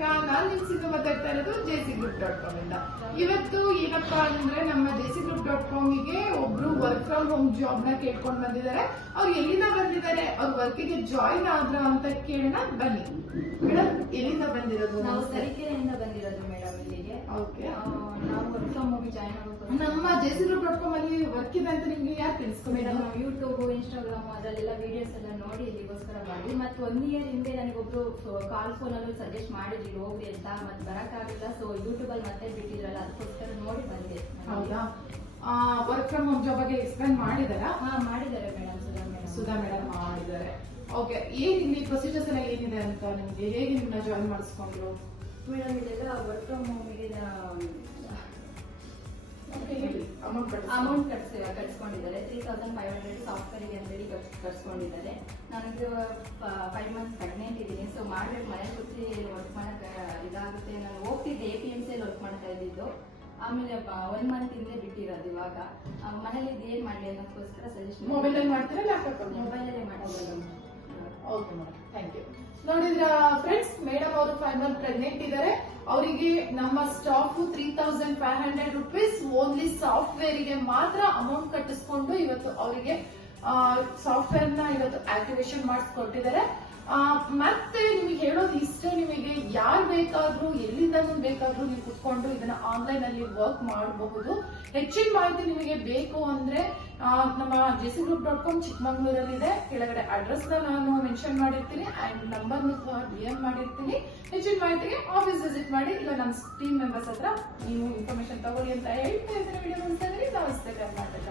ಕರ್ನಾಟಕ. ನಾನು ನಿಮ್ ಸಿಂಧು ಮಾತಾಡ್ತಾ ಇರೋದು jcgroup.com ಇಂದ. ಇವತ್ತು ಏನಪ್ಪಾ ಅಂದ್ರೆ ನಮ್ಮ jcgroup.com ಗೆ ಒಬ್ರು ವರ್ಕ್ ಫ್ರಮ್ ಹೋಮ್ ಜಾಬ್ ನ ಕೇಳ್ಕೊಂಡ್ ಬಂದಿದ್ದಾರೆ. ಅವ್ರು ಎಲ್ಲಿಂದ ಬಂದಿದ್ದಾರೆ, ಅವ್ರ ವರ್ಕಿಗೆ ಜಾಯಿನ್ ಆದ್ರ ಅಂತ ಕೇಳೋಣ ಬನ್ನಿ. ಮೇಡಮ್ ಎಲ್ಲಿಂದ ಬಂದಿರೋದು? ನಾವು ತರೀಕೆರೆಯಿಂದ ಬಂದಿರೋದು ಮೇಡಮ್ ಇಲ್ಲಿಗೆ. ಓಕೆ, ನಾವು ವರ್ಕ್ ಫ್ರಮ್ ಹೋಮ್ ಜಾಯಿನ್ ಆಗೋದು ನಮ್ಮ jcgroup.com ಅಲ್ಲಿ ವರ್ಕ್ ಇದೆ ಅಂತ ನಿಮ್ಗೆ ಯಾರು ತಿಳಿಸ್ಕೊಂಡಿದ್ದಾರೆ? ನಾವು ಯೂಟ್ಯೂಬ್, ಇನ್ಸ್ಟಾಗ್ರಾಮ್ ಅದರಲ್ಲೆಲ್ಲ ವಿಡಿಯೋಸ್ ಎಲ್ಲ ನೋಡಿ ಇಲ್ಲಿಗೋಸ್ಕರ ಮಾಡಿ. ಮತ್ತೆ 1 ಇಯರ್ ಹಿಂದೆ ನನಗೊಬ್ರು ಕಾಲ್ ಫೋನ್ ಅಲ್ಲೂ ಸಜೆಸ್ಟ್ ಮಾಡಿದ್ರಿ ಹೋಗ್ರಿ ಅಂತ, ಮತ್ತೆ ಬರಕ್ಕಾಗಿಲ್ಲ. ಸೊ ಯೂಟ್ಯೂಬ್ ಅಲ್ಲಿ ಮತ್ತೆ ಬಿಟ್ಟಿದ್ರಲ್ಲ, ಅದಕ್ಕೋಸ್ಕರ ನೋಡಿ ಬಂದೆ. ಹೌದಾ? ವರ್ಕ್ ಫ್ರಮ್ ಹೋಮ್ ಜಾಬ್ ಬಗ್ಗೆ ಎಕ್ಸ್ಪ್ಲೈನ್ ಮಾಡಿದಾರಾ? ಮಾಡಿದ್ದಾರೆ ಮೇಡಮ್, ಸುಧಾ ಮೇಡಮ್ ಮಾಡಿದ್ದಾರೆ. ಓಕೆ, ಏನ್ ಇಲ್ಲಿ ಪ್ರೊಸೀಜರ್ಸ್ ಎಲ್ಲ ಏನಿದೆ ಅಂತ ನಿಮ್ಗೆ ಹೇಗೆ ನಿಮ್ಮನ್ನ ಜಾಯಿನ್ ಮಾಡಿಸ್ಕೊಂಡ್ರು? ಮೇಡಮ್ ಇದೆಲ್ಲ ವರ್ಕ್ ಫ್ರಮ್ ಹೋಮಿಗೆ ಅಮೌಂಟ್ ಕಟ್ಸ್ಕೊಂಡಿದ್ದಾರೆ. 3500 ಸಾಫ್ಟ್ವೇರಿಗೆ ಅಂತೇಳಿ ಕಟ್ಸ್ಕೊಂಡಿದ್ದಾರೆ. ನನಗೆ 5 ಮಂತ್ಸ್ ಪ್ರೆಗ್ನೆಂಟ್ ಇದ್ದೀನಿ. ಸೊ ಮಾಡ್ಬೇಕು, ಮನೆ ಕೂತಿ ವರ್ಕ್ ಮಾಡಕ್ ಇದಾಗುತ್ತೆ. ನಾನು ಹೋಗ್ತಿದ್ದೆ APMC ಅಲ್ಲಿ ವರ್ಕ್ ಮಾಡ್ತಾ ಇದ್ದಿದ್ದು. ಆಮೇಲೆ 1 ಮಂತ್ ಹಿಂದೆ ಬಿಟ್ಟಿರೋದು. ಇವಾಗ ಮನೇಲಿ ಏನ್ ಮಾಡ್ಲಿ ಅನ್ನೋದಕ್ಕೋಸ್ಕರ ಸಜೆಸ್ಟ್. ಮೊಬೈಲ್ ಅಲ್ಲಿ ಮಾಡ್ತೀರಾ, ಲ್ಯಾಪ್ಟಾಪ್ ಅಲ್ಲಿ? ಮೊಬೈಲಲ್ಲೇ ಮಾಡೋದು. Okay madam, thank you. ನೋಡಿದ್ರ ಫ್ರೆಂಡ್ಸ್, ಮೇಡಮ್ ಅವರು 5 ಮಂತ್ ಪ್ರೆಗ್ನೆಂಟ್ ಇದ್ದಾರೆ. ಅವರಿಗೆ ನಮ್ಮ ಸ್ಟಾಫ್ 3500 ರುಪೀಸ್ ಓನ್ಲಿ ಸಾಫ್ಟ್ವೇರ್ ಗೆ ಮಾತ್ರ ಅಮೌಂಟ್ ಕಟ್ಟಿಸ್ಕೊಂಡು ಇವತ್ತು ಅವರಿಗೆ ಸಾಫ್ಟ್ವೇರ್ ನ ಇವತ್ತು ಆಕ್ಟಿವೇಶನ್ ಮಾಡಿಸ್ಕೊಟ್ಟಿದ್ದಾರೆ. ಮತ್ತೆ ನಿಮಗೆ ಹೇಳೋದು ಇಷ್ಟೇ, ನಿಮಗೆ ಯಾರು ಬೇಕಾದ್ರೂ ಎಲ್ಲಿಂದ ಬೇಕಾದ್ರೂ ನೀವು ಕುತ್ಕೊಂಡು ಇದನ್ನ ಆನ್ಲೈನ್ ಅಲ್ಲಿ ವರ್ಕ್ ಮಾಡಬಹುದು. ಹೆಚ್ಚಿನ ಮಾಹಿತಿ ನಿಮಗೆ ಬೇಕು ಅಂದ್ರೆ ನಮ್ಮ jcgroup.com ಚಿಕ್ಕಮಂಗ್ಳೂರಲ್ಲಿದೆ. ಕೆಳಗಡೆ ಅಡ್ರೆಸ್ ನಾನು ಮೆನ್ಷನ್ ಮಾಡಿರ್ತೀನಿ ಅಂಡ್ ನಂಬರ್ ಸಹ DM ಮಾಡಿರ್ತೀನಿ. ಹೆಚ್ಚಿನ ಮಾಹಿತಿಗೆ ಆಫೀಸ್ ವಿಸಿಟ್ ಮಾಡಿ, ಇಲ್ಲ ನಮ್ಮ ಟೀಮ್ ಮೆಂಬರ್ಸ್ ಹತ್ರ ನೀವು ಇನ್ಫಾರ್ಮೇಶನ್ ತಗೊಳ್ಳಿ ಅಂತ ಹೇಳ್ತಾ ಇದ್ರೆ ವಿಡಿಯೋ ಮುಗಿಸಿದ್ರೆ. ನಮಸ್ತೆ ಕರ್ನಾಟಕ.